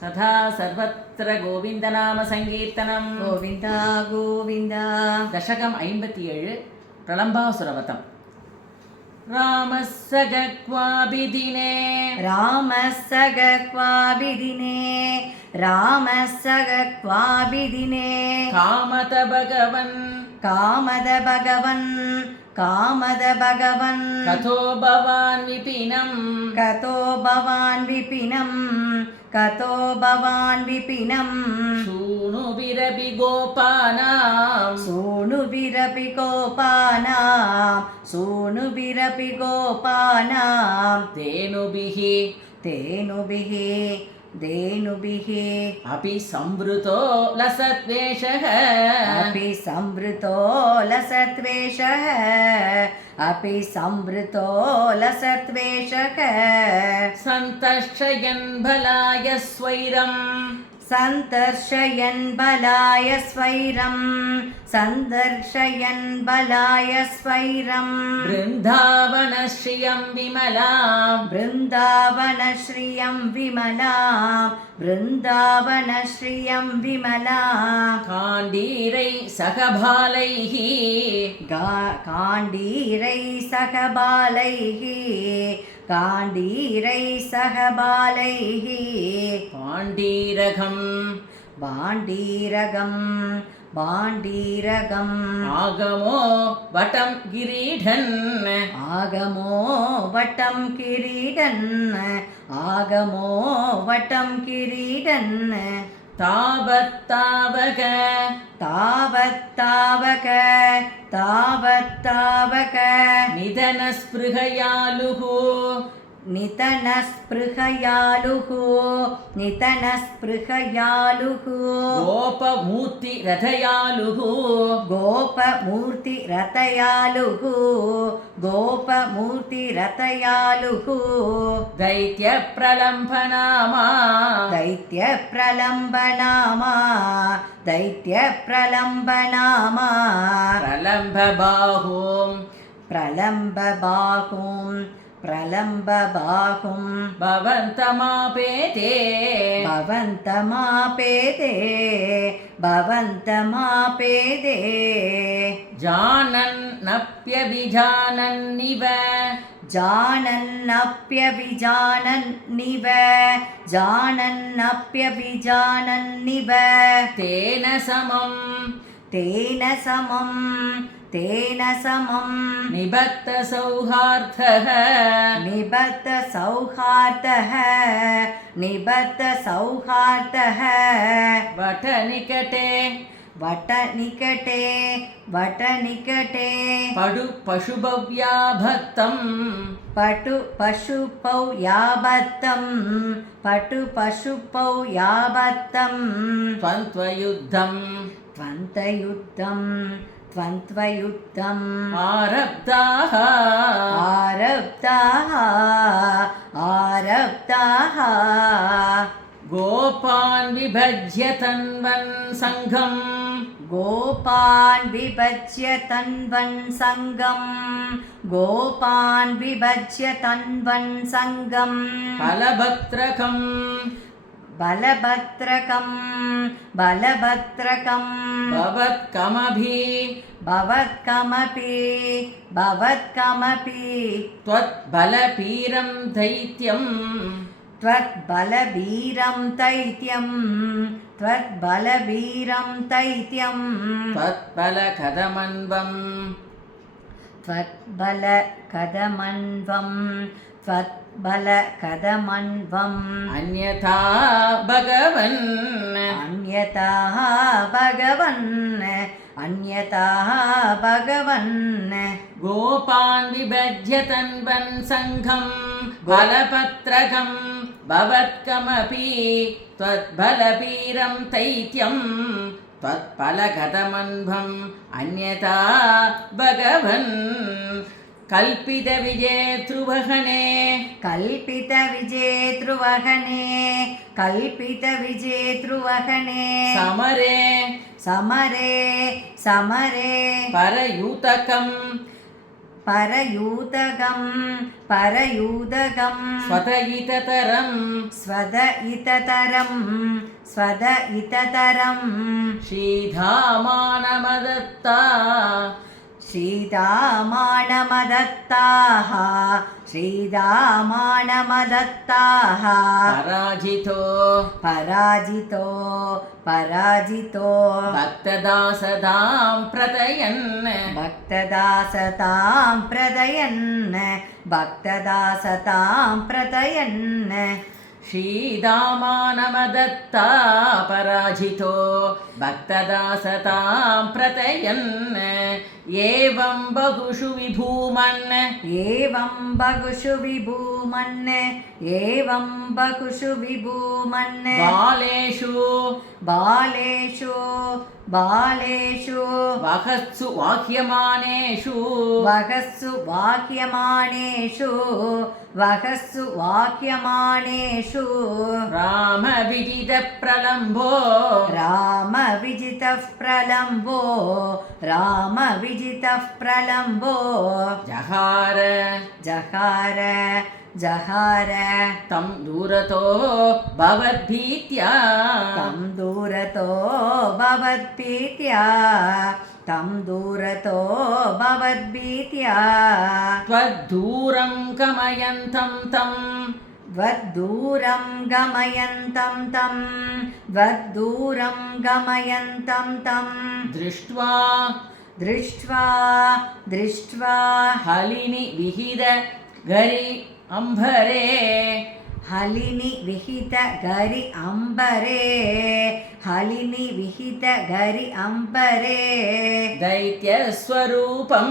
सदा सर्वत्र गोविन्दनाम सङ्कीर्तनं गोविन्द गोविन्द। दशकं 57 प्रलम्बासुरवधम्। रामः सगक्वाभिदिने रामः सगक्वाभिदिने रामः सगक्वाभिदिने कामद भगवन् कामद भगवन् कामद भगवन् कथो भवान् विपिनं कतो भवान् विपिनं कतो भवान् विपिनं सूनुभिरपि गोपानां सूनुभिरपि गोपानां सूनुभिरपि गोपानां धेनुभिः धेनुभिः धेनुभिः अपि संवृतो लसद्वेषः अपि संवृतो लसद्वेषः अपि संवृतो लसद्वेषः सन्तर्षयन् बलाय स्वैरम् सन्तर्षयन् बलाय स्वैरं सन्दर्शयन् बलाय स्वैरं बृन्दावनश्रियं विमलां बृन्दावनश्रियं विमलां बृन्दावनश्रियं विमलां काण्डीरै सह बालैः काण्डीरै सह बालैः काण्डीरै सह बालैः पाण्डीरकं भाण्डीरगं भाण्डीरगम् आगमो वटं गिरीढन् आगमो वटं किरीडन् आगमो वटं किरीडन् तावत्तावक तावत्तावक तावत्तावक निधनस्पृहयालुः नितनस्पृहयालुः नितनस्पृहयालुः गोपमूर्तिरथयालुः गोपमूर्तिरथयालुः गोपमूर्तिरथयालुः दैत्यप्रलम्भनामा दैत्यप्रलम्बनामा दैत्यप्रलम्बनामा प्रलम्बबाहुं प्रलम्बबाहुं प्रलम्बबाहुं भवन्तमापेते भवन्तमापेते भवन्तमापेते जानन्नप्यभिजानन्निव जानन्नप्यभिजानन्निव जानन्नप्यभिजानन्निव तेन समं तेन समं तेन समं निबद्धसौहार्दः निबद्धसौहार्दः निबद्धसौहार्दः वटनिकटे वटनिकटे वटनिकटे पडु पशुभव्या भक्तं पटु पशुपौ याबद्धं पटु पशुपौ याबद्धं त्वन्त्वयुद्धं त्वन्तयुद्धं त्वन्त्वयुद्धम् आरब्धाः आरब्धाः आरब्धाः गोपान् विभज्य तन्वन् सङ्घम् गोपान् विभज्य तन्वन् सङ्गम् गोपान् विभज्य तन्वन् सङ्गम् बलभद्रकम् बलभद्रकं बलभद्रकं भवत्कमभि भवत्कमपि भवत्कमपि त्वत्बलपीरं दैत्यं त्वत्बलवीरं दैत्यं त्वत्बलवीरं दैत्यं त्वत्बलकदमन्वं त्वत्बलकदमन्वं त्वत्बलकदमन्वम् अन्यथा भगवन् अन्यथा भगवन् अन्यथा भगवन् गोपान् विभज्य तन्वन् सङ्घं बलपत्रकं भवत्कमपि त्वत्बलपीरं दैत्यं त्वत्बलकदमन्वम् अन्यथा भगवन् कल्पितविजेतृवहने कल्पितविजेतृवहने कल्पितविजेतृवहने समरे समरे समरे परयूतकं परयूतगं परयूतगं स्वतयिततरं स्वदयिततरं स्वदयिततरं श्रीधामानमदत्ता श्रीदामानमदत्ताः श्रीदामानमदत्ताः पराजितो पराजितो पराजितो भक्तदासदां प्रतयन् भक्तदासतां प्रदयन् भक्तदासतां प्रदयन् श्रीदामानमदत्ता पराजितो भक्तदासतां प्रतयन् एवं बहुषु विभूमन् एवं बहुषु विभूमन् एवं बहुषु विभूमन् बालेषु बालेषु बालेषु वहत्सु वाह्यमानेषु वहस्सु वाक्यमानेषु वहस्सु वाक्यमानेषु रामविदितप्रलम्बो रामविजितः प्रलम्बो रामविजितः प्रलम्बो जहार जहार जहार तं दूरतो भवद्भीत्या तं दूरतो भवद्भीत्या तं दूरतो भवद्भीत्या त्वद्दूरं गमयन्तं तं वद्दूरं गमयन्तं तं वद्दूरं गमयन्तं तं दृष्ट्वा दृष्ट्वा दृष्ट्वा हलिनि विहित गरि अम्भरे हलिनि विहित गरि अम्बरे हलिनि विहित गरि अम्बरे दैत्यस्वरूपं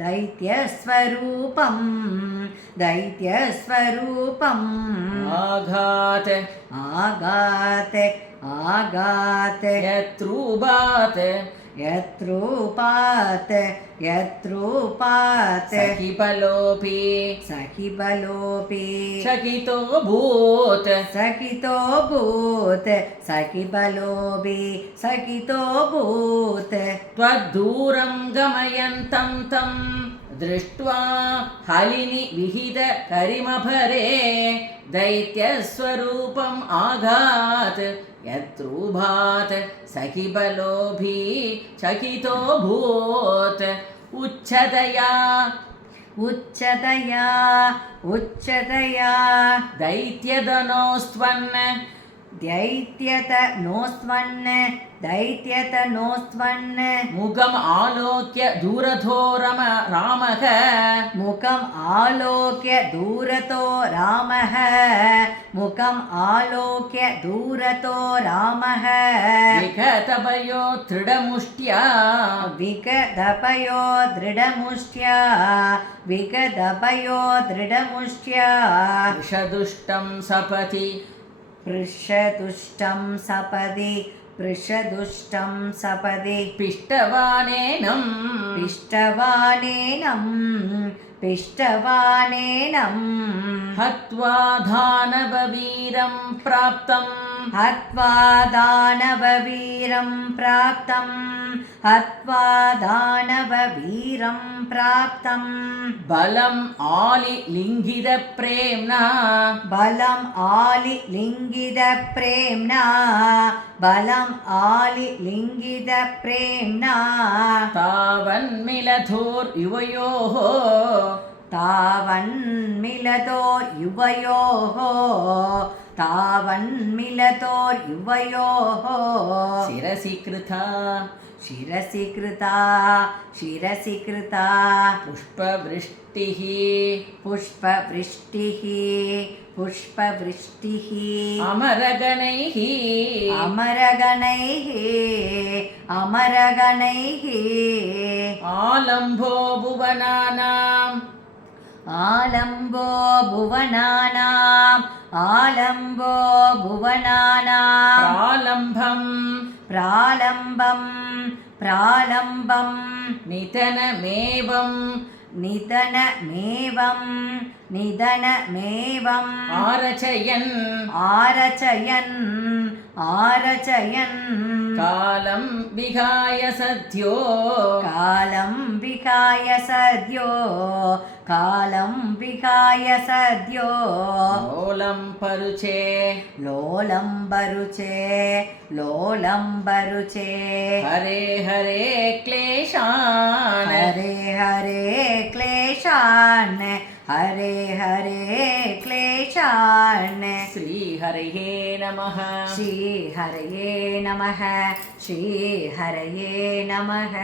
दैत्यस्वरूपं दैत्यस्वरूपम् आघात आगात आगात यत्रूपात् यत्रूपात् यत्रूपात् सखिबलोऽपि सखिबलोऽपि चकितोऽभूत् सखितोऽभूत् सखिबलोऽपि सखितोऽभूत् त्वद्दूरं गमयन्तं तं दृष्ट्वा हलिनि विहित करिमभरे दैत्यस्वरूपम् आघात् यत्रूभात् सखिबलोऽभि चकितोऽभूत् उच्चतया उच्चतया उच्चतया दैत्यधनोस्त्वन् दैत्यतनोस्त्वन् दैत्यतनोस्त्वन् मुखम् आलोक्य दूरधो रामः मुखम् आलोक्य दूरतो रामः मुखम् आलोक्य दूरतो रामः विगतभयो दृढमुष्ट्या विगदभयो दृढमुष्ट्या विगदभयो दृढमुष्ट्या वृषदुष्टं सपति पृषदुष्टं सपदि पृषदुष्टं सपदि पिष्टवानेनं पिष्टवानेनं पिष्टवानेनं हत्वा दानववीरं प्राप्तं हत्वा दानववीरं प्राप्तं हत्वा दानववीरं प्राप्तं बलम् आलिलिङ्गितप्रेम्णा बलम् आलिलिङ्गितप्रेम्णा बलम् आलिलिङ्गितप्रेम्णा तावन्मिलधोर्युवयोः तावन्मिलतोर्युवयोः तावन्मिलतोर्युवयोः शिरसि कृता शिरसि कृता शिरसि कृता पुष्पवृष्टिः पुष्पवृष्टिः पुष्पवृष्टिः अमरगणैः अमरगणैः अमरगणैः आलम्भो भुवनानाम् आलम्बो भुवनानाम् आलम्बो भुवनानाम् प्रालम्भं प्रालम्बं प्रालम्बं निधनमेवं निधनमेवं निधनमेवं आरचयन् आरचयन् आरचयन् कालं विहाय सद्यो कालं विहाय सद्यो कालं विहाय सद्यो लोलं परुचे लोलं बरुचे हरे हरे क्लेशान् हरे हरे क्लेशान् हरे हरे क्लेशान् श्रीहरये नमः श्रीहरये नमः श्रीहरये नमः